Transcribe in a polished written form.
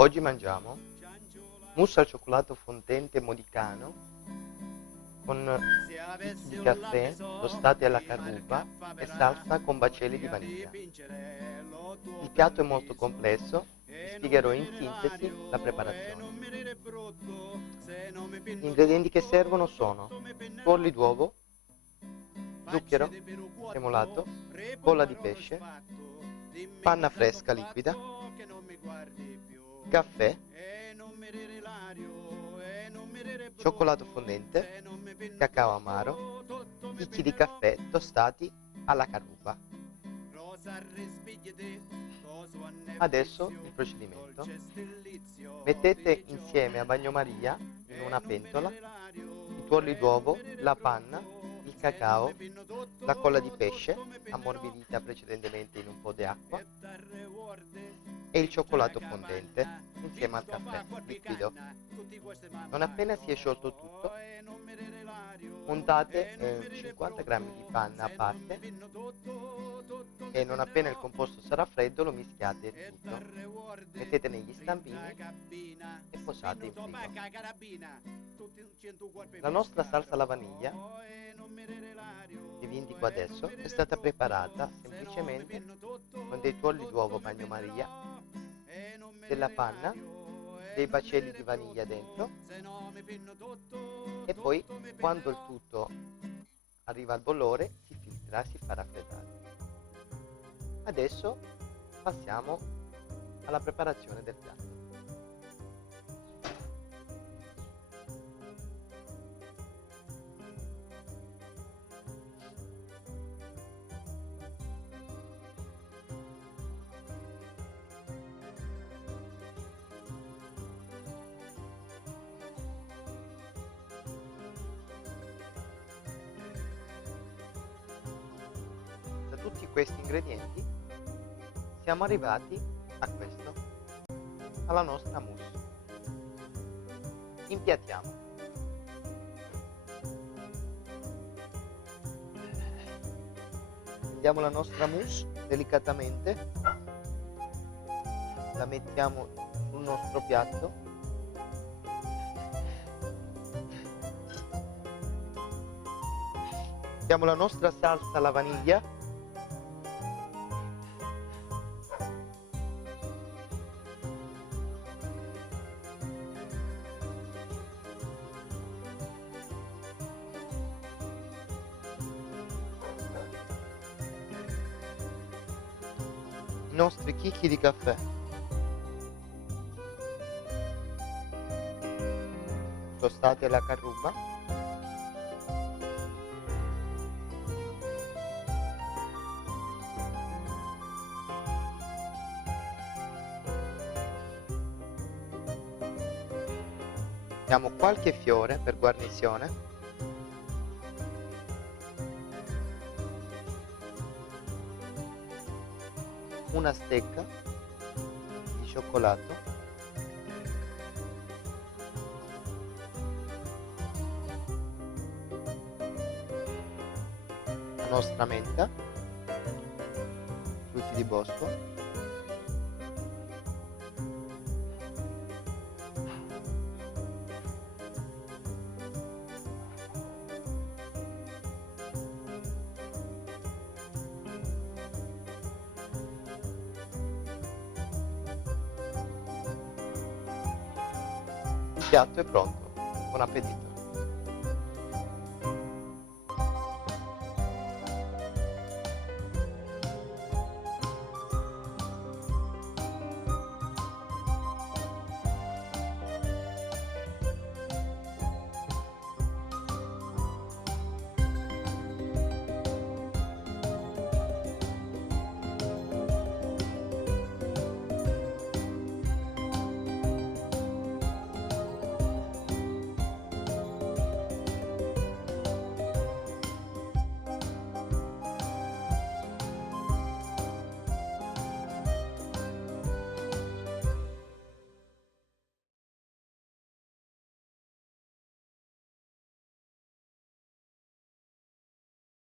Oggi mangiamo mousse al cioccolato fondente modicano con chicchi di caffè tostati alla carruba e salsa con baccelli di vaniglia. Il piatto è molto complesso, vi spiegherò in sintesi la preparazione. Gli ingredienti che servono sono tuorli d'uovo, zucchero, semolato, colla di pesce, panna fresca liquida, caffè, cioccolato fondente, cacao amaro, chicchi di caffè tostati alla carruba. Adesso il procedimento. Mettete insieme a bagnomaria in una pentola i tuorli d'uovo, la panna, il cacao, la colla di pesce ammorbidita precedentemente in un po' di acqua e il cioccolato fondente insieme al caffè liquido. Non appena si è sciolto tutto, montate 50 g di panna a parte e non appena il composto sarà freddo lo mischiate tutto. Mettete negli stampini e posate in frigo. La nostra salsa alla vaniglia, che vi indico adesso, è stata preparata semplicemente con dei tuorli d'uovo bagnomaria, della panna, dei baccelli di vaniglia dentro e poi quando il tutto arriva al bollore si filtra e si fa raffreddare. Adesso passiamo alla preparazione del piatto. Da tutti questi ingredienti siamo arrivati a questo, alla nostra mousse. Impiattiamo. Prendiamo la nostra mousse delicatamente, la mettiamo sul nostro piatto, mettiamo la nostra salsa alla vaniglia, i nostri chicchi di caffè, tostati alla carruba, mettiamo qualche fiore per guarnizione, una stecca di cioccolato, la nostra menta, frutti di bosco, il piatto è pronto. Buon appetito!